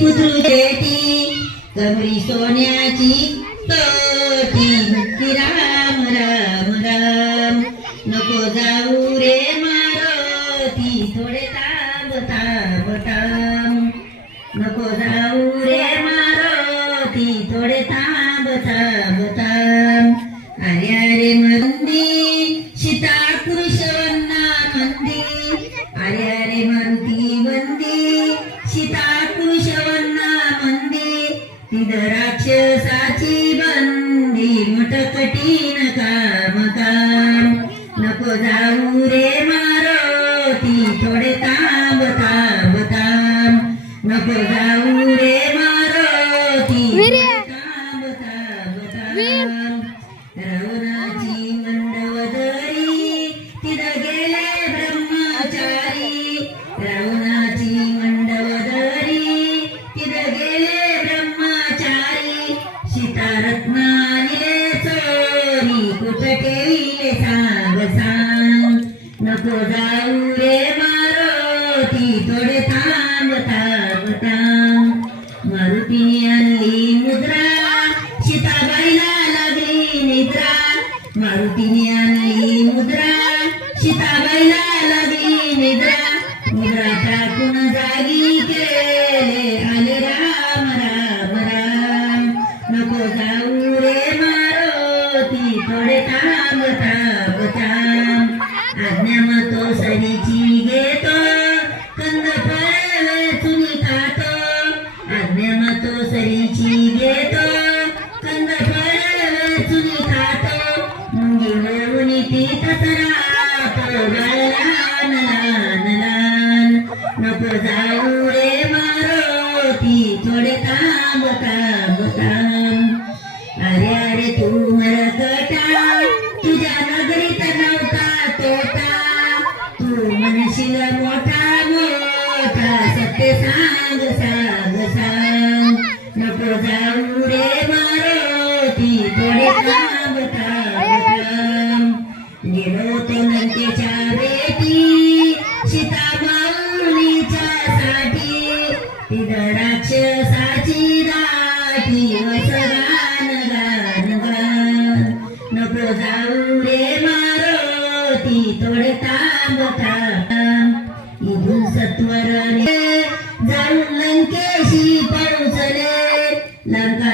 पुतृजेटी कमरी सोन्याची तोटी नक्की राम राम राम नको जाऊ रे मारुती थोडे थांब थांब थांब नको जाऊ रे मारुती थोडे थांब थांब थांब अरे अरे मंदी सीता कृष्णा मंदी अरे अरे मारुती वंदी सीता कृष्णा मंदी तिद राक्षसाची बंदी मटकटीन काम काम नको जाऊ रे मारुती थोडे थांब थांब थांब नको जाऊ रे मारुती थांब थांब थांब रावणाची मंडवदरी तिद गेले ब्रह्मचारी रावणाची मंडवदरी तिद गेले ब्रह्मचारी सीता रत्नाने चोरी कुठे ठेविले सांग सांग नको जाऊ रे मारुती थोडे थांब थांब थांब मारुतीने आणली मुद्रा सीताबाईला लागली निद्रा मारुतीने आणली मुद्रा सीताबाईला लागली निद्रा मुद्रा टाकून जागी केले आले राम राम राम नको जाऊ रे मारुती थोडे थांब थांब थांब आज्ञा मतो सरीची घेतो कंद फळे चुनी खातो आज्ञा मतो सरीची घेतो कंद फळे चुनी खातो मुंगी वळवून तीतच राहतो लहान लहान लहान नको जाऊ रे मारुती थोडे थांब थांब थांब अरे अरे तू मरकटा तुझ्या नगरीत नव्हता तोटा तू म्हणशील मोठा मोठा सत्य सांग सांग सांग नको जाऊ रे मारुती थोडे थांब थांब थांब गेलो तो लंकेच्या बेटी सीता माऊलीच्या साठी तिद राक्षसाची दाटी वस गान गान गान नको जाऊ रे मारुती थोडे थांब थांब इथून सत्वरने जाऊन लंकेशी पळुचले लंका